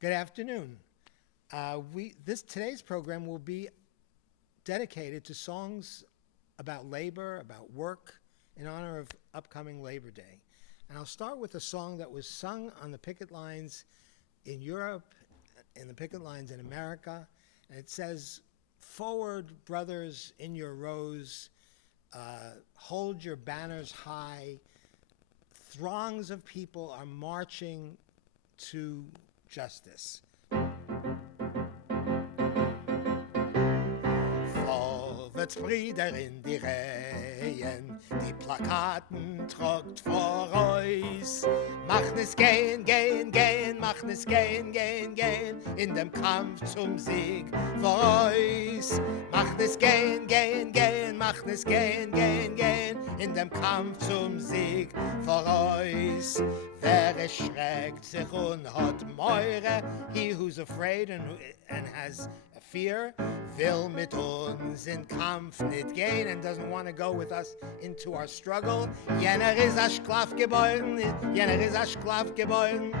Good afternoon. Today's program will be dedicated to songs about labor, about work, in honor of upcoming Labor Day. And I'll start with a song that was sung on the picket lines in Europe, in the picket lines in America. And it says, "Forward, brothers, in your rows, hold your banners high. Throngs of people are marching to justice." Vorwärts, Brüder, in die Reihen, die Plakaten tragt vor uns. Macht es gehen, gehen, gehen, macht es gehen, gehen, gehen, in dem Kampf zum Sieg vor uns. Macht es gehen, gehen, gehen, macht es gehen, gehen, gehen, in dem Kampf zum Sieg vor uns. Wer erschreckt sich und hat Meure, he who's afraid and has a fear, will mit uns in Kampf nicht gehen and doesn't want to go with us into our struggle. Jener ist a Sklav geboren, jener ist a Sklav geboren.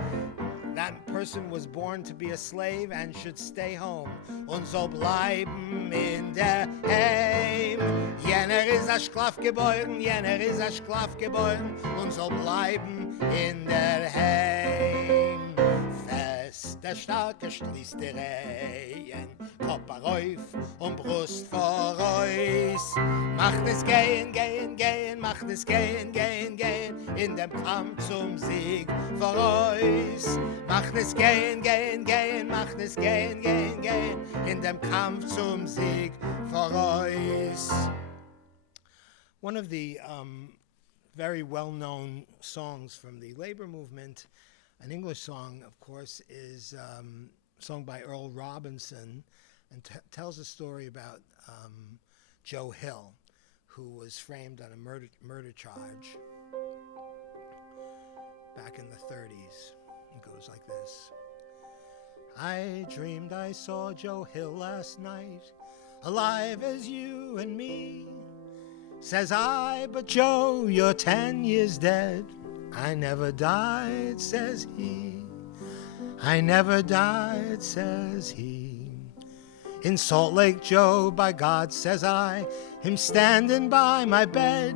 That person was born to be a slave and should stay home und soll bleiben in der Heim. Jener ist a Sklav geboren, jener ist a Sklav geboren und soll bleiben in der Heim. Fest der Starke schließt die Reihen, Kopf rauf und Brust vor uns. Macht es gehen, gehen, gehen, macht es gehen, gehen, gehen, in dem Kampf zum Sieg vor uns. Macht es gehen, gehen, gehen, macht es gehen, gehen, gehen, in dem Kampf zum Sieg vor uns. One of the very well-known songs from the labor movement, an English song, of course, is sung by Earl Robinson and tells a story about Joe Hill, who was framed on a murder charge back in the 30s. It goes like this. I dreamed I saw Joe Hill last night, alive as you and me. Says I, but Joe, you're 10 years dead. I never died, says he. I never died, says he. In Salt Lake Joe, by God, says I, him standing by my bed.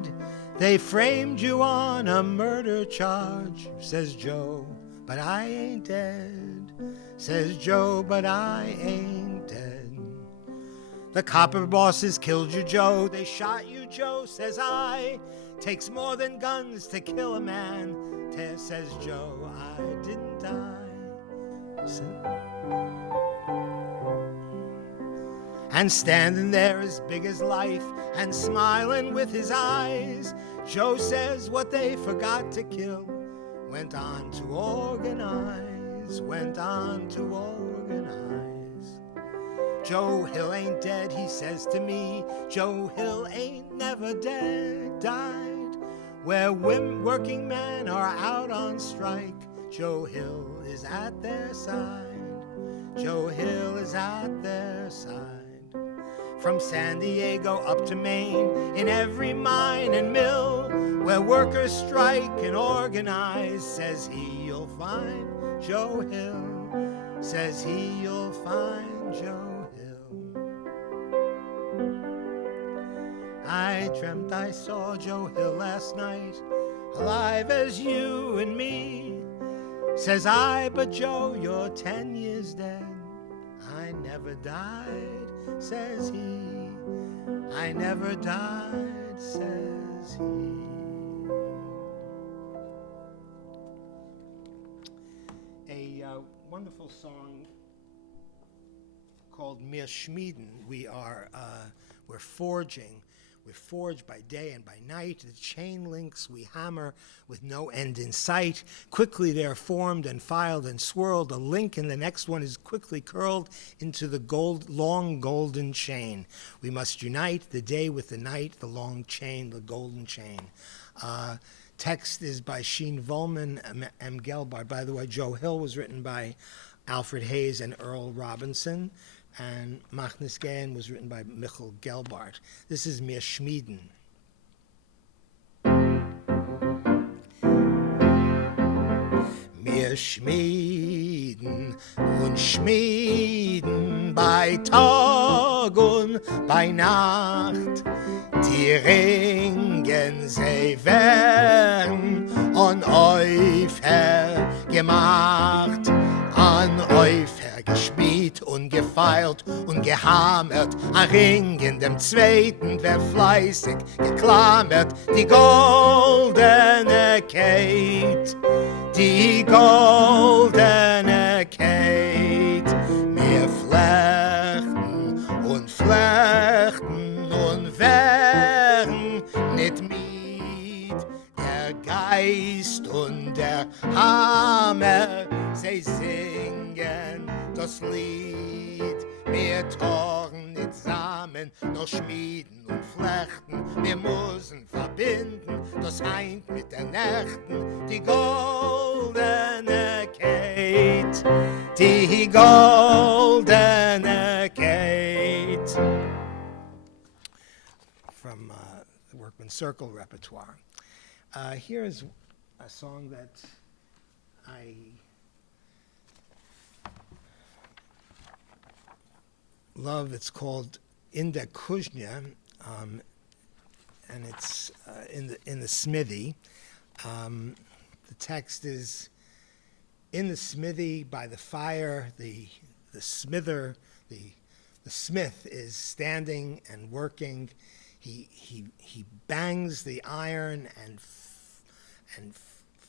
They framed you on a murder charge, says Joe, but I ain't dead. Says Joe, but I ain't dead. The copper bosses killed you, Joe. They shot you, Joe, says I. Takes more than guns to kill a man, says Joe. I didn't die. And standing there as big as life and smiling with his eyes, Joe says what they forgot to kill went on to organize, went on to organize. Joe Hill ain't dead, he says to me. Joe Hill ain't never dead, died. Where working men are out on strike, Joe Hill is at their side. Joe Hill is at their side. From San Diego up to Maine, in every mine and mill, where workers strike and organize, says he, you'll find Joe Hill. Says he, you'll find Joe. I dreamt I saw Joe Hill last night, alive as you and me. Says I, but Joe, you're 10 years dead. I never died, says he. I never died, says he. A wonderful song called Mir Schmieden. We're forging. We're forged by day and by night. The chain links we hammer with no end in sight. Quickly they are formed and filed and swirled. A link in the next one is quickly curled into the long golden chain. We must unite the day with the night, the long chain, the golden chain. Text is by Zalmen Mlotek. By the way, Joe Hill was written by Alfred Hayes and Earl Robinson. And Machnes Gehen was written by Michael Gelbart. This is Mir Schmieden. Wir schmieden und schmieden bei Tag und bei Nacht. Die Ringen, sie werden an Eufer gemacht, an Eufer geschmied und gefeilt und gehammert, ein Ring in dem Zweiten wird fleißig geklammert, die goldene Kate, die goldene Kate. Wir flechten und flechten und werden nicht mied, der Geist und der Hammer, sie singen das Lied. Wir torgen nicht zusammen, noch schmieden und flechten. Wir müssen verbinden, das Heint mit der Nächten. Die goldene Kate, die goldene Kate. From the Workman's Circle repertoire. Here's a song that I love. It's called In der Kuznia, and it's in the smithy. The text is, in the smithy by the fire, the smith is standing and working. He bangs the iron and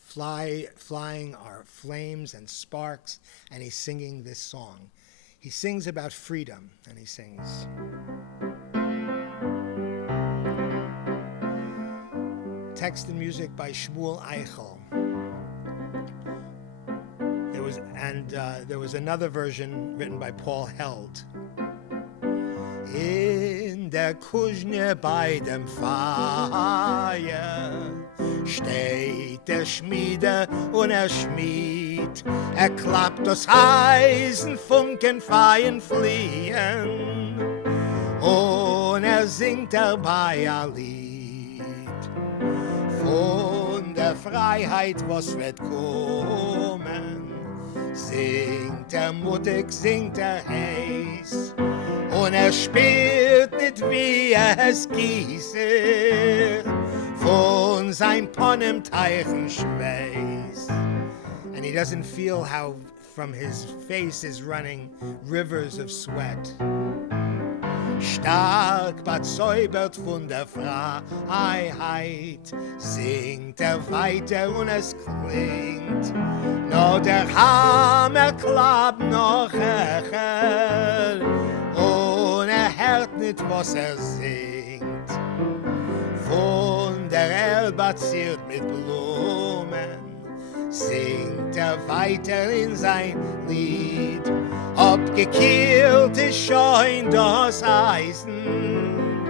flying are flames and sparks, and he's singing this song. He sings about freedom, and he sings. Text and music by Shmuel Eichel. There was another version written by Paul Held. In der Kuznia bei dem Feuer steht der Schmiede und Schmied. Klappt das Eisen, Funken, Feien fliehen und singt dabei ein Lied von der Freiheit, was wird kommen. Singt mutig, singt heiß und spürt nicht, wie es gießt von sein Ponnem Teichen Schweiß. And he doesn't feel how from his face is running rivers of sweat. Stark besäubert von der Freiheit singt weiter und es klingt. Nur der Hammer klappt noch höher und hört nicht, was singt. Von der Elbe ziert mit Blumen singt weiter in sein Lied. Abgekühlt ist schon das Eisen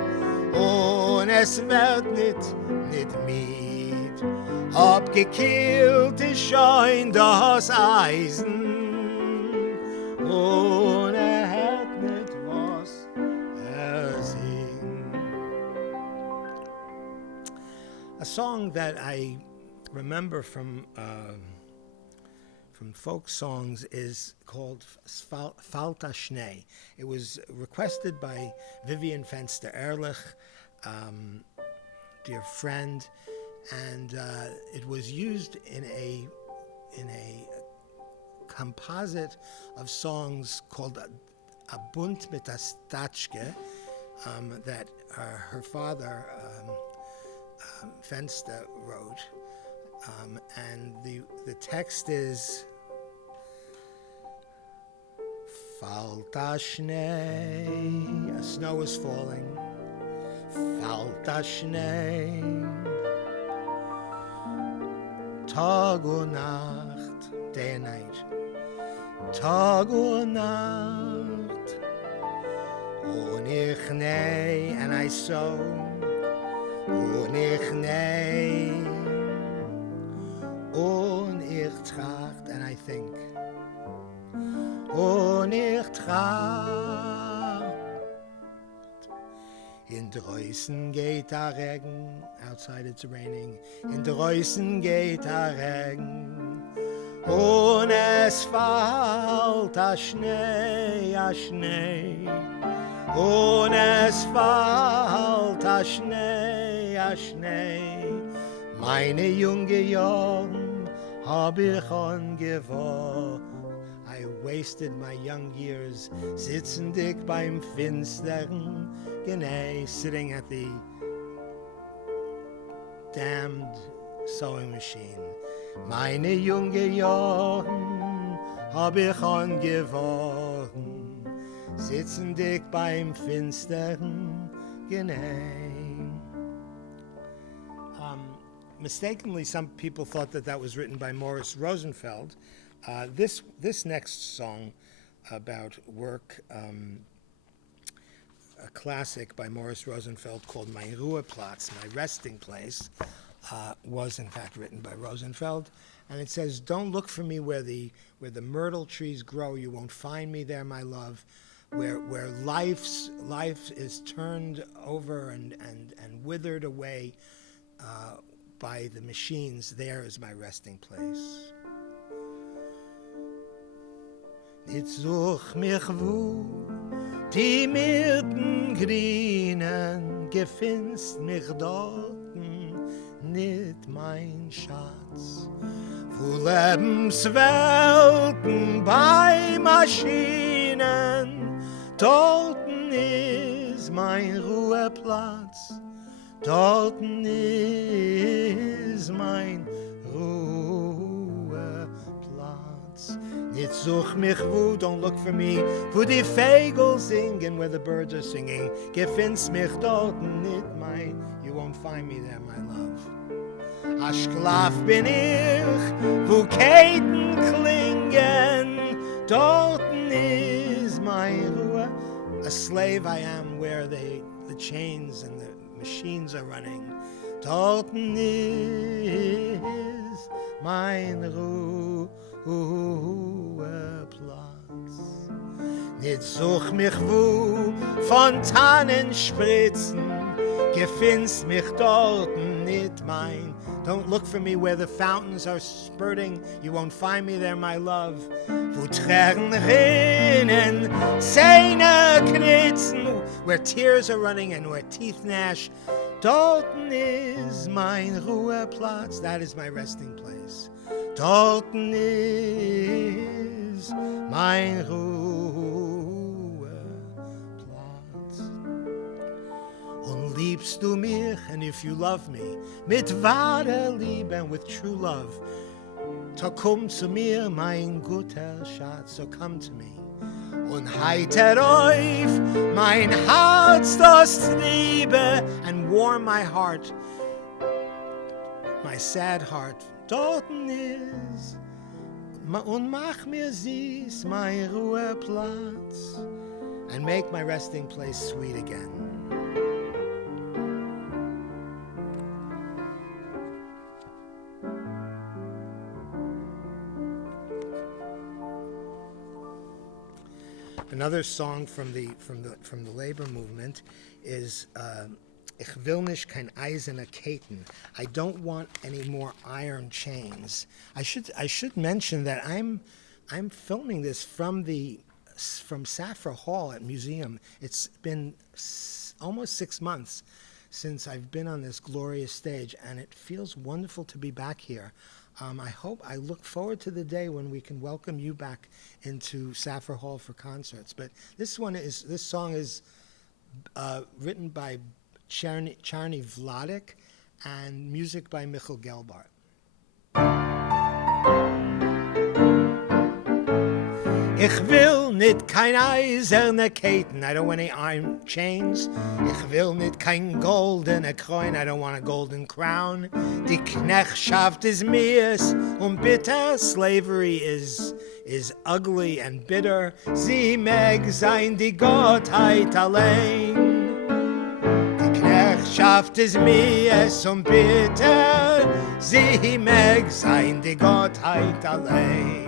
und es wird nicht mied. Abgekühlt ist schon das Eisen und hört nicht, was singt. A song that I remember from folk songs is called Falta Schnee. It was requested by Vivian Fenster-Ehrlich, dear friend, and it was used in a composite of songs called A Bunt mit a Statschke that her father Fenster wrote. And the text is Falta Schnee, snow is falling. Falta Schnee, Tag und Nacht, day and night. Tag und Nacht, und ich näh, and I sew, und ich näh, und ich tracht, and I think. Und ich tracht. In draußen geht der Regen, outside it's raining. In draußen geht der Regen. Und es fällt fällt a Schnee, und es fällt a Schnee. Meine junge Jahren hab ich angeworfen. I wasted my young years sitzendig beim finsteren Genei, sitting at the damned sewing machine. Meine junge Jahren hab ich angeworfen, sitzendig beim finsteren Genei. Mistakenly, some people thought that was written by Morris Rosenfeld. This next song about work, a classic by Morris Rosenfeld called Mein Ruheplatz, My Resting Place, was in fact written by Rosenfeld. And it says, don't look for me where the myrtle trees grow, you won't find me there, my love. Where life is turned over and withered away by the machines, there is my resting place. Nit such mich wo, die Myrten grünen, gefinst mich dorten, nit mein Schatz. Wo Lebenswelten bei Maschinen, dorten ist mein Ruheplatz, dorten ist mein Ruheplatz. Nit such mich wo, don't look for me, wo die Vögel singen, where the birds are singing. Gefinst mich dorten, nit mein, you won't find me there, my love. A Schlaf bin ich, wo Keiten klingen, dorten is my Ruhe. A slave I am where the chains and the machines are running. Dorten is mein Ruheplatz. Nit such mich wo, Fontanen spritzen, gefinst mich dorten, nit mein. Don't look for me where the fountains are spurting, you won't find me there, my love. Wo Tränen rinnen, Zähne knitzen, where tears are running and where teeth gnash, dorten is mein Ruheplatz, that is my resting place. Dorten is mein Ruheplatz. Und liebst du mich, and if you love me, mit wahrer Liebe and with true love, so komm zu mir, mein guter Schatz, so come to me. Und heiter auf mein Herz das Liebe, and warm my heart, my sad heart, dorten ist, und mach mir süß mein Ruheplatz, and make my resting place sweet again. Another song from the labor movement is Ich will nicht kein eiserne Ketten. I don't want any more iron chains. I should mention that I'm filming this from Safra Hall at Museum. It's been almost 6 months since I've been on this glorious stage, and it feels wonderful to be back here. I look forward to the day when we can welcome you back into Safra Hall for concerts. But this song is written by Czarny Mlotek and music by Michael Gelbart. Ich will nicht kein eiserne Ketten, I don't want any iron chains. Ich will nicht kein goldene Kreuz, I don't want a golden crown. Die Knechtschaft is mies und bitter, slavery is ugly and bitter. Sie mag sein die Gottheit allein. Die Knechtschaft is mies und bitter, sie mag sein die Gottheit allein.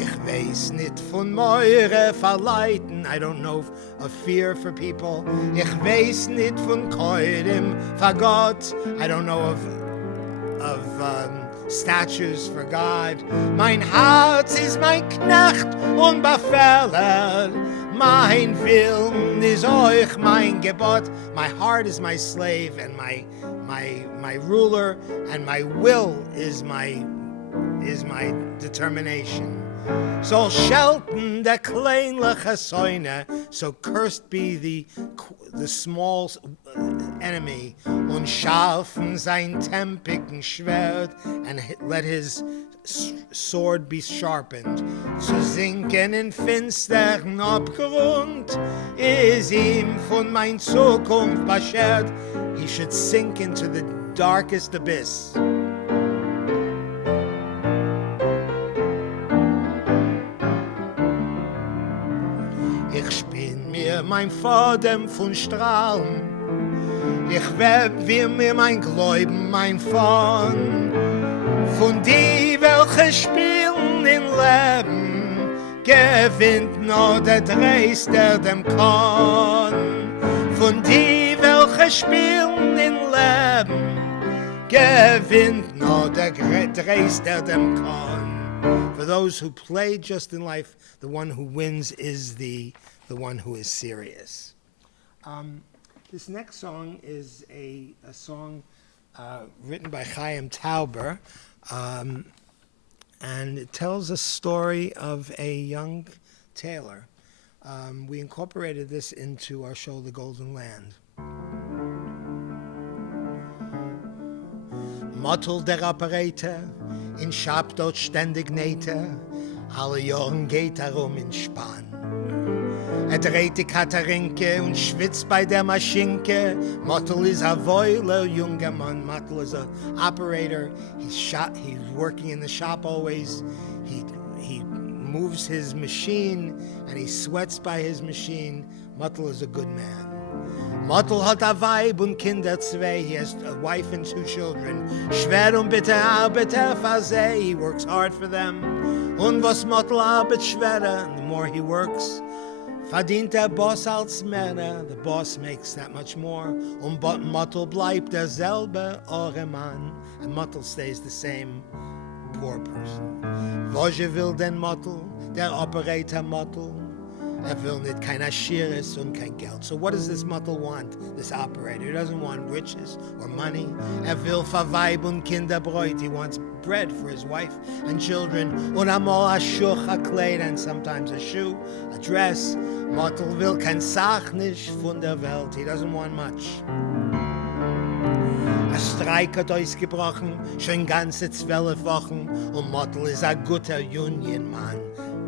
Ich weiß nicht von meure Verleiten, I don't know of fear for people. Ich weiß nicht von Keurem for Gott, I don't know of statues for God. Mein Herz ist mein Knecht und Befehler. Mein Willen ist euch mein Gebot. My heart is my slave and my ruler, and my will is my determination. Soll schelten der kleinliche Säune, so cursed be the small enemy, und scharfen sein tempigen Schwert, and let his sword be sharpened. Zu sinken in finsteren Abgrund is ihm von mein Zukunft beschert. He should sink into the darkest abyss. Ich spinn mir mein Faden von Strahlen, ich web wir mir mein Gläuben, mein Fahn. Von die, welche spielen in Leben, gewinnt nur der Dreister dem kann. Von die, welche spielen in Leben, gewinnt nur der Dreister dem kann. For those who play just in life, the one who wins is the one who is serious. This next song is a song written by Chaim Tauber, and it tells a story of a young tailor. We incorporated this into our show, The Golden Land. Mottel der Operator, in Schab dort ständig nähte, alle Jahren geht in Spann. Dreht die Katharinke und schwitzt bei der Maschinke. Mottel is a voiler, junger Mann. Mottel is a operator. He's working in the shop always. He moves his machine and he sweats by his machine. Mottel is a good man. Mottel hat a Weib und Kinder zwei. He has a wife and 2 children. Schwer und bitter Arbeiter für sie. He works hard for them. Und was Mottel arbeitet schwerer, and the more he works, verdient der Boss als mehr. The boss makes that much more. Und Mottel bleibt derselbe eure Mann. And Mottel stays the same poor person. Was will denn Mottel? Der Operator Mottel. Will nicht kein Aschiris und kein Geld. So what does this Mottel want, this operator? He doesn't want riches or money. Will für Weib und Kinder Brot. He wants bread for his wife and children. Und einmal a Schuch, a Kleid, and sometimes a shoe, a dress. Mottel will kein Sach nicht von der Welt. He doesn't want much. A Streik hat ausgebrochen, schon ganze 12 Wochen. Und Mottel is a guter Union-Mann.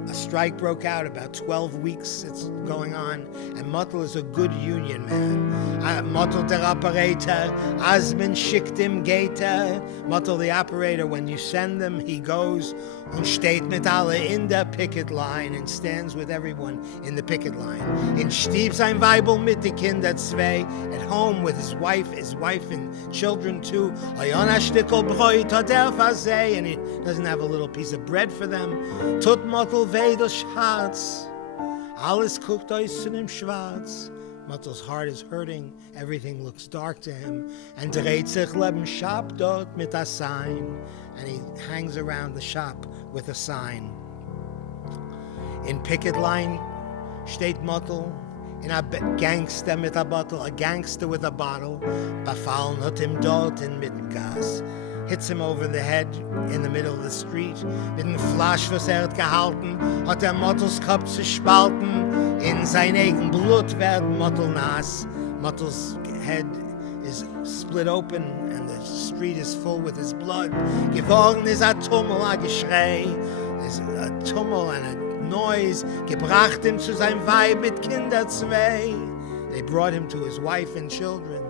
A strike broke out about 12 weeks it's going on, and Mottel is a good union man. Mottel der Operator, Asman schickt ihm geht Mottel the operator, when you send him, he goes und steht mit alle in der picket line and stands with everyone in the picket line. In Stieb sein Weibel mit die Kinder zwei, at home with his wife and children too. Ayona stickel Brot hat für sie, and he doesn't have a little piece of bread for them. Tut Mottel weder schwarz, alles guckt aus in ihm schwarz. Mottel's heart is hurting, everything looks dark to him, and dreht sich leben Shop dort mit a sign, and he hangs around the shop with a sign. In picket line steht Mottel, in a gangster mit a bottle, a gangster with a bottle, befallen hat ihm dort in Mittengas. Hits him over the head in the middle of the street. Mit dem Flasch, was hat gehalten, hat Mottels Kopf zerspalten. In sein eigen Blut wird Mottel nass. Mottel's head is split open and the street is full with his blood. Geworden ist a Tummel, a Geschrei. There's a Tummel and a noise. Gebracht ihm zu seinem Weib mit Kinder zwei. They brought him to his wife and children.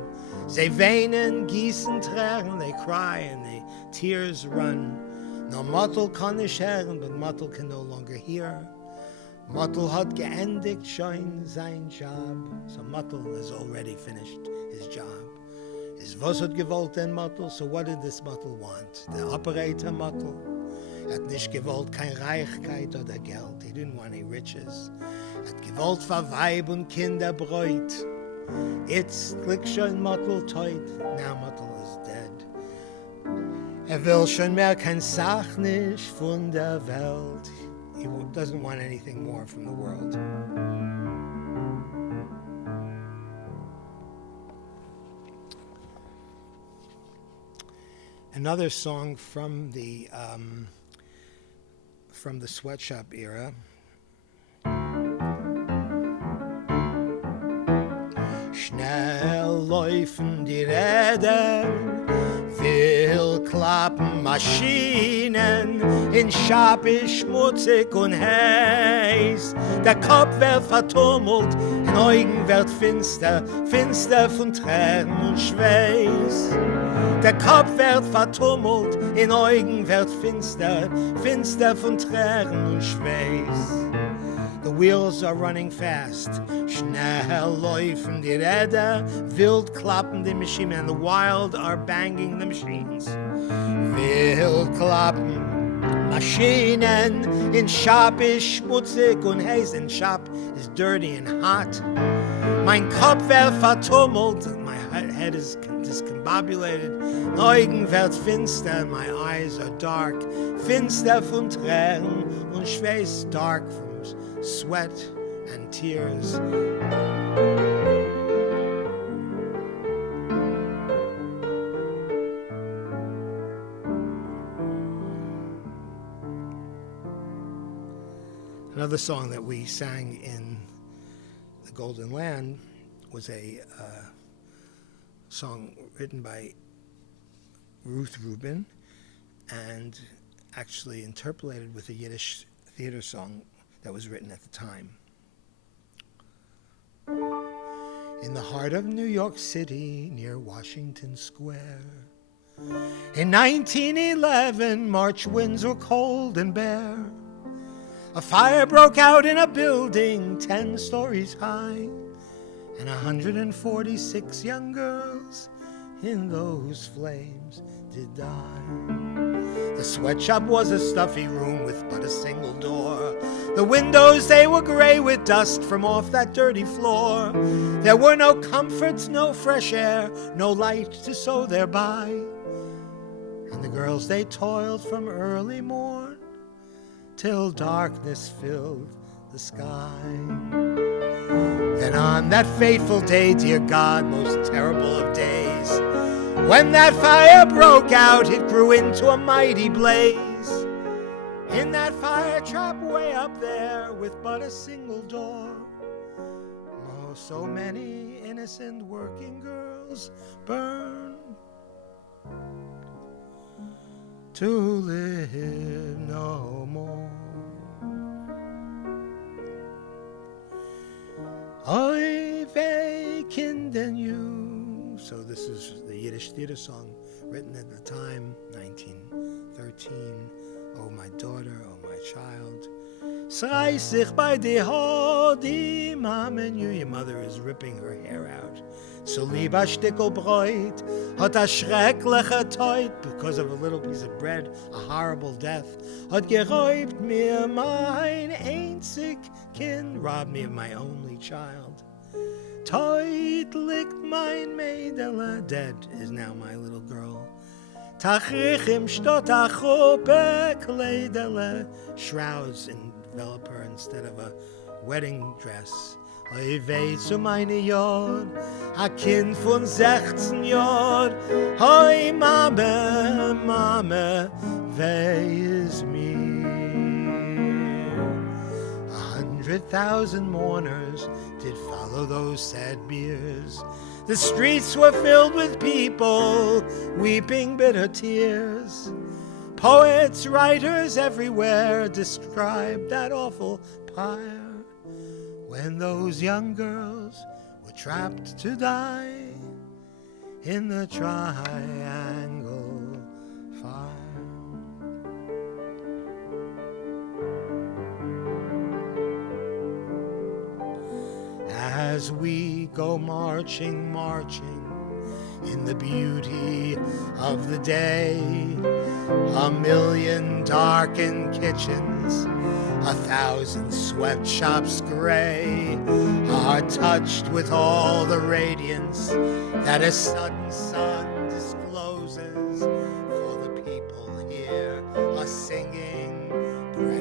Sie weinen, gießen Tränen, they cry and the tears run. No Mottel kann nicht hören, but Mottel can no longer hear. Mottel hat geendigt schon sein Job. So Mottel has already finished his job. Is was hat gewollt denn Mottel? So what did this Mottel want? The operator Mottel hat nicht gewollt kein Reichkeit oder Geld. He didn't want any riches. Hat gewollt für Weib und Kinder Brot. It's liegt schon Mottel teut. Now Mottel is dead. Will schon mehr kein Sach nicht von der Welt. He doesn't want anything more from the world. Another song from the sweatshop era. Schnell laufen die Räder, viel klappen Maschinen, in Schab ist schmutzig und heiß. Der Kopf wird vertummelt, in Augen wird finster, finster von Tränen und Schweiß. Der Kopf wird vertummelt, in Augen wird finster, finster von Tränen und Schweiß. The wheels are running fast. Schnell laufen die Räder, wild klappen die Maschinen, and the wild are banging the machines. Wild klappen Maschinen, in Shop is schmutzig und heiß, and Shop is dirty and hot. Mein Kopf wird vertummelt, my head is discombobulated. Augen wird finster, my eyes are dark. Finster von Tränen und Schweiß, dark from sweat and tears. Another song that we sang in the Golden Land was a song written by Ruth Rubin and actually interpolated with a Yiddish theater song that was written at the time. In the heart of New York City, near Washington Square, in 1911, March winds were cold and bare. A fire broke out in a building 10 stories high, and 146 young girls in those flames did die. The sweatshop was a stuffy room with but a single door. The windows, they were gray with dust from off that dirty floor. There were no comforts, no fresh air, no light to sew thereby. And the girls, they toiled from early morn till darkness filled the sky. Then on that fateful day, dear God, most terrible of days, when that fire broke out, it grew into a mighty blaze. In that fire trap way up there, with but a single door, oh, so many innocent working girls burned to live no more. Oy vey kinden you. So this is the Yiddish theater song written at the time, 1913. Oh, my daughter, oh, my child. Schrei sich bei dir, ho, die Mama knew your mother is ripping her hair out. So lieb a stickel Bräut, hat a schreckliche Teut, because of a little piece of bread, a horrible death, hat geräubt mir mein einzig Kind, robbed me of my only child. Teut liegt mein Mädele, dead is now my little girl. Tachrich im Stott achope Kleidele, shrouds envelop her instead of a wedding dress. Oi weh zu meine Jod, a Kind von 16 Jod. Oi Mame, Mame, weh is mir. 100,000 mourners did follow those sad biers. The streets were filled with people weeping bitter tears. Poets, writers everywhere described that awful pyre when those young girls were trapped to die in the triangle fire. As we go marching, marching in the beauty of the day, a million darkened kitchens, 1,000 sweatshops gray are touched with all the radiance that a sudden sun discloses for the people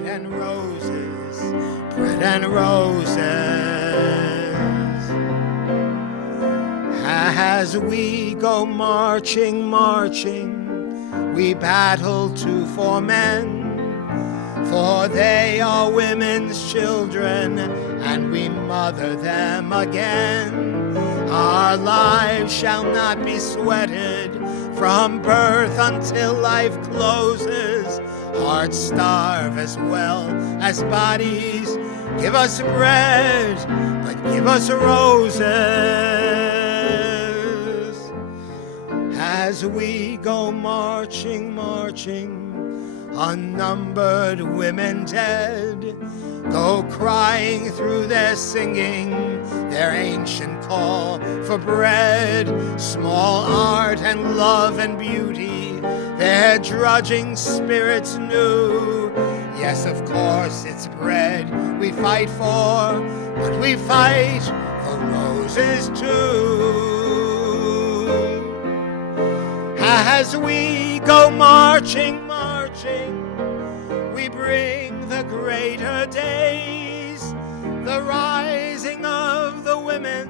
and roses, bread and roses. As we go marching, marching, we battle to for men, for they are women's children, and we mother them again. Our lives shall not be sweated from birth until life closes. Hearts starve as well as bodies. Give us bread, but give us roses. As we go marching, marching, unnumbered women dead go crying through their singing, their ancient call for bread. Small art and love and beauty, their drudging spirits new. Yes, of course, it's bread we fight for, but we fight for roses too. As we go marching, marching, we bring the greater days. The rising of the women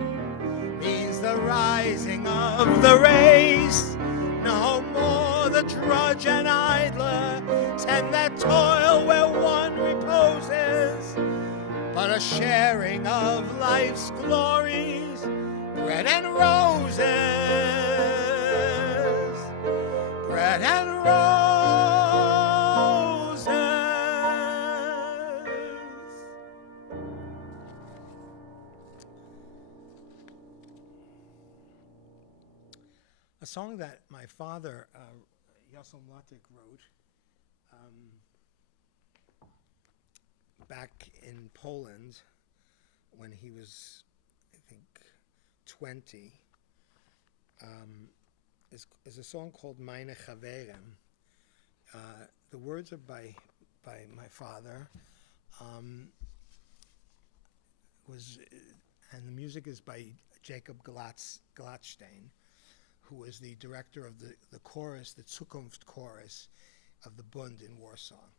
means the rising of the race. No more the drudge and idler tend that toil where one reposes, but a sharing of life's glories, bread and roses. Bread and roses. A song that my father, Zalmen Mlotek, wrote back in Poland when he was, I think, 20. Is a song called Meine Chaverem. The words are by my father. And the music is by Jacob Glatstein, who was the director of the chorus, the Zukunft chorus of the Bund in Warsaw.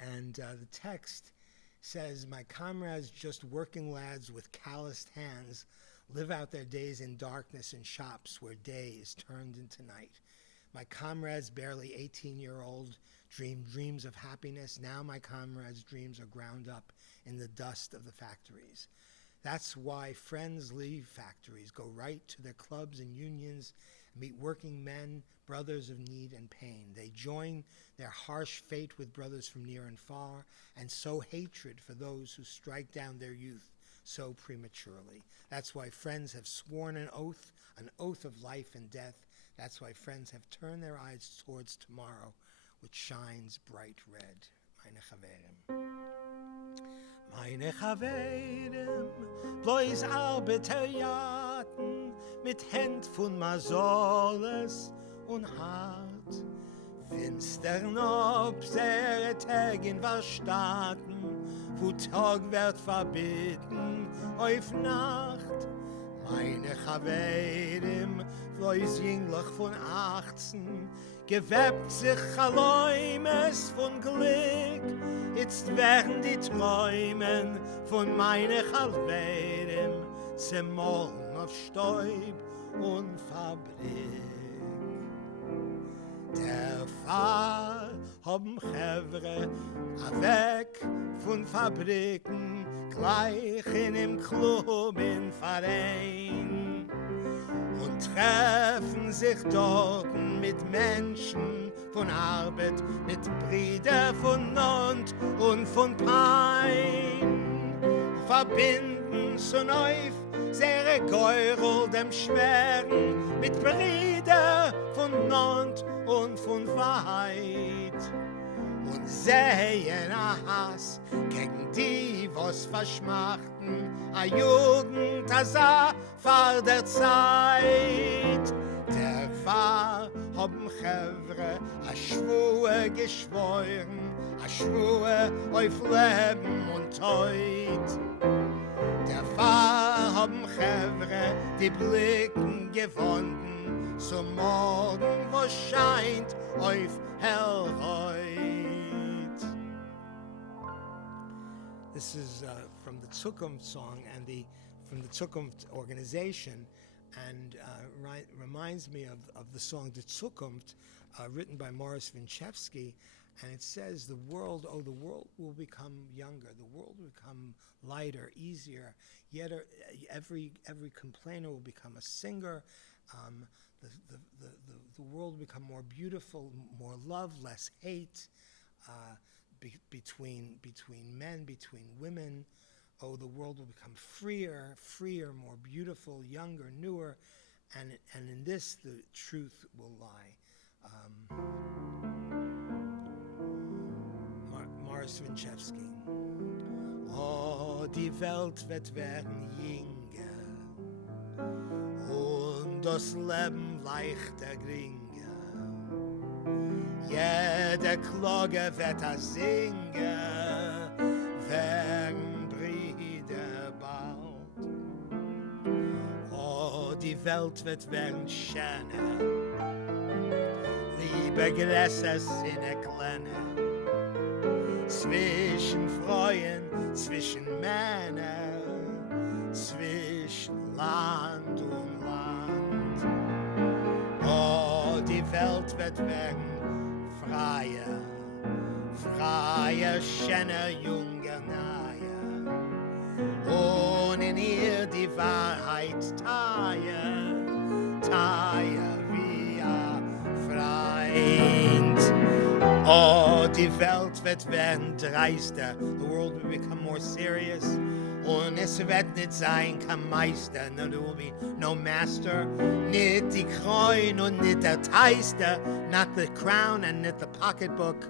And the text says, "My comrades, just working lads with calloused hands, live out their days in darkness in shops where day is turned into night. My comrades, barely 18-year-old, dream dreams of happiness. Now my comrades' dreams are ground up in the dust of the factories. That's why friends leave factories, go right to their clubs and unions, meet working men, brothers of need and pain. They join their harsh fate with brothers from near and far, and sow hatred for those who strike down their youth so prematurely. That's why friends have sworn an oath of life and death. That's why friends have turned their eyes towards tomorrow, which shines bright red." Meine Chaverem. Meine Chaverem, bloß Arbeiterjaten, mit Händ von Masoles und hart. Finstern ob sehr Tagen verstaten, wo Tag wird verbitten auf Nacht. Meine Chaverem, bloß jünglich von 18, gewebt sich Chaläumes von Glück. Jetzt werden die Träumen von meine Chaverem zermollen auf Stäub und Fabrik. Der Fahr haben Chevre weg von Fabriken, gleich in dem Club in Verein, und treffen sich dort mit Menschen von Arbeit, mit Brüder von Not und von Pein, verbinden so neuf sehr Geurel dem Schweren mit Brüder von Not und von Wahrheit, und sehen a Hass gegen die, was verschmachten, a Jugend, a Sa, vor der Zeit. Der Fahr haben Chevre a Schwur geschworen, a Schwur auf Leben und Teut. Der Fahr haben Chevre die Blicken gefunden, zum Morgen, wo scheint auf Hellreut. This is from the Zukunft song and from the Zukunft organization, and reminds me of the song "The Zukunft," written by Morris Winchevsky, and it says the world will become younger, the world will become lighter, easier. Yet every complainer will become a singer. The world will become more beautiful, more love, less hate, between men, between women. Oh, the world will become freer, more beautiful, younger, newer, and in this the truth will lie. Morris Winchevsky. Oh, die Welt wird werden jünger und das Leben leichter geringer. Jede Klage wird a Singer, werden Brüder bald. Oh, die Welt wird werden schöner, liebe Gräser sind kleiner. Zwischen Freuen, zwischen Männern, zwischen Land und Land. Oh, die Welt wird werden freier, schöner, junger, naher. Und in ihr die Wahrheit teier wie ein Freund. Oh, die Welt wird werden dreister. The world will become more serious. Und es wird nicht sein kein Meister. No, there will be no master. Nicht die Kroon und nicht der Teister. Not the crown and not the pocketbook.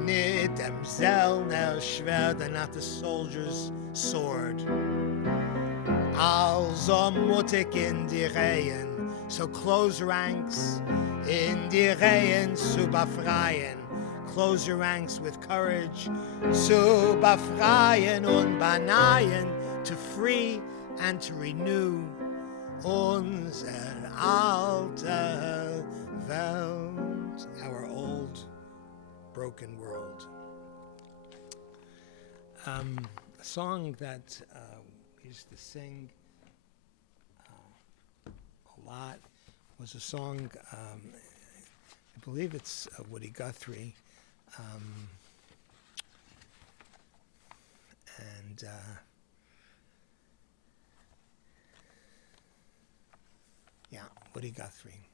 Nicht dem Zellner Schwert and not the soldier's sword. Also mutig in die Reihen. So close ranks in die Reihen zu befreien. Close your ranks with courage zu befreien und beneien, to free and to renew unsere alte Welt, our old broken world. A song that we used to sing a lot was a song, I believe it's Woody Guthrie, and yeah, Woody Guthrie.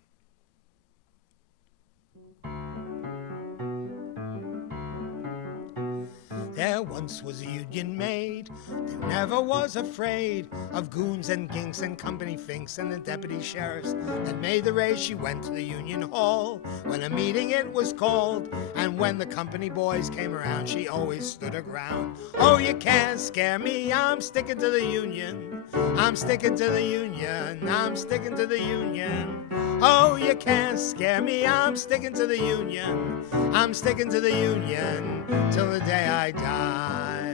There once was a union maid that never was afraid of goons and ginks and company finks and the deputy sheriffs that made the raid. She went to the union hall when a meeting it was called, and when the company boys came around, she always stood her ground. Oh, you can't scare me, I'm sticking to the union. I'm sticking to the union. I'm sticking to the union. Oh, you can't scare me, I'm sticking to the union. I'm sticking to the union till the day I die.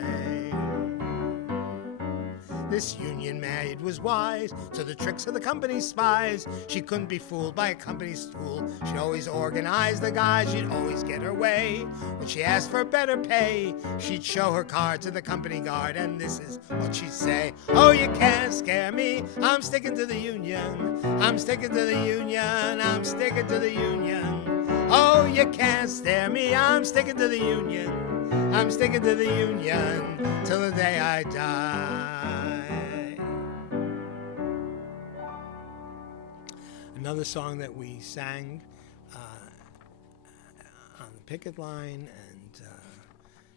This union maid was wise to the tricks of the company's spies. She couldn't be fooled by a company's tool. She'd always organize the guys, she'd always get her way. When she asked for better pay, she'd show her card to the company guard, and this is what she'd say. Oh, you can't scare me, I'm sticking to the union. I'm sticking to the union. I'm sticking to the union. Oh, you can't scare me, I'm sticking to the union. I'm sticking to the union till the day I die. Another song that we sang on the picket line and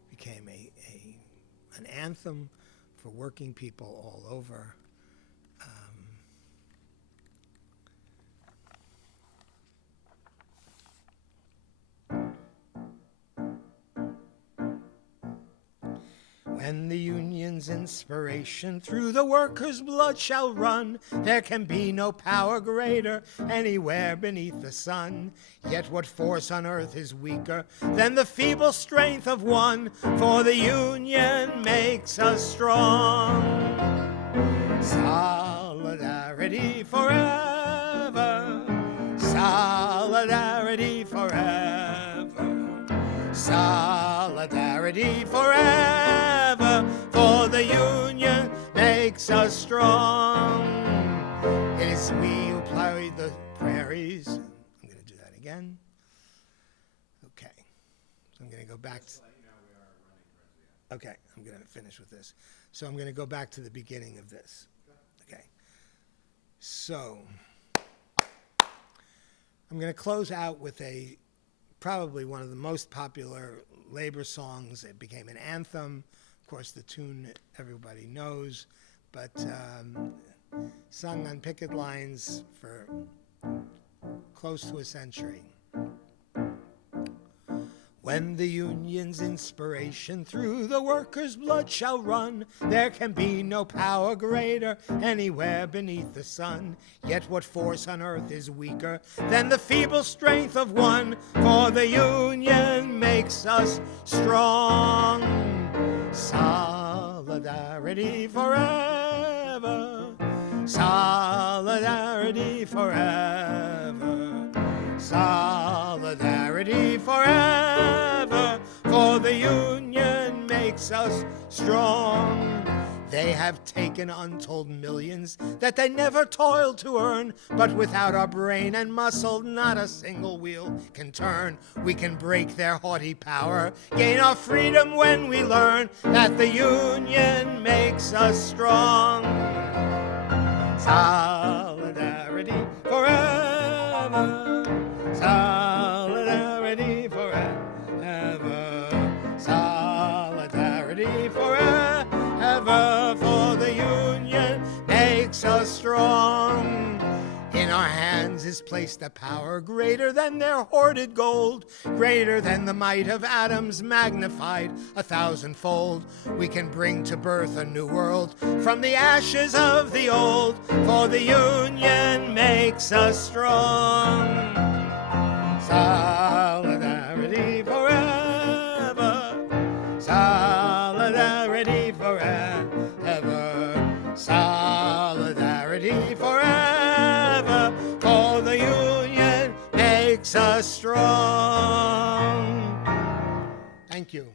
became an anthem for working people all over. When the union's inspiration through the workers' blood shall run, there can be no power greater anywhere beneath the sun. Yet what force on earth is weaker than the feeble strength of one? For the union makes us strong. Solidarity forever. Solidarity forever. Solidarity forever. makes us strong. It is we who plow the prairies. I'm going to do that again. Okay. So I'm going to go back. Okay, I'm going to finish with this. So I'm going to go back to the beginning of this. Okay. So I'm going to close out with probably one of the most popular labor songs. It became an anthem. Of course, the tune everybody knows, but sung on picket lines for close to a century. When the union's inspiration through the workers' blood shall run, there can be no power greater anywhere beneath the sun. Yet what force on earth is weaker than the feeble strength of one? For the union makes us strong. Solidarity forever. Solidarity forever. Solidarity forever, for the union makes us strong. They have taken untold millions that they never toiled to earn, but without our brain and muscle, not a single wheel can turn. We can break their haughty power, gain our freedom when we learn that the union makes us strong. Solidarity forever. Solidarity forever. Solidarity forever. For the union makes us strong. In our hands is placed a power greater than their hoarded gold, greater than the might of atoms magnified 1,000-fold. We can bring to birth a new world from the ashes of the old, for the union makes us strong. Solidarity forever. Solidarity forever. Solidarity forever. For the union makes us strong. Thank you.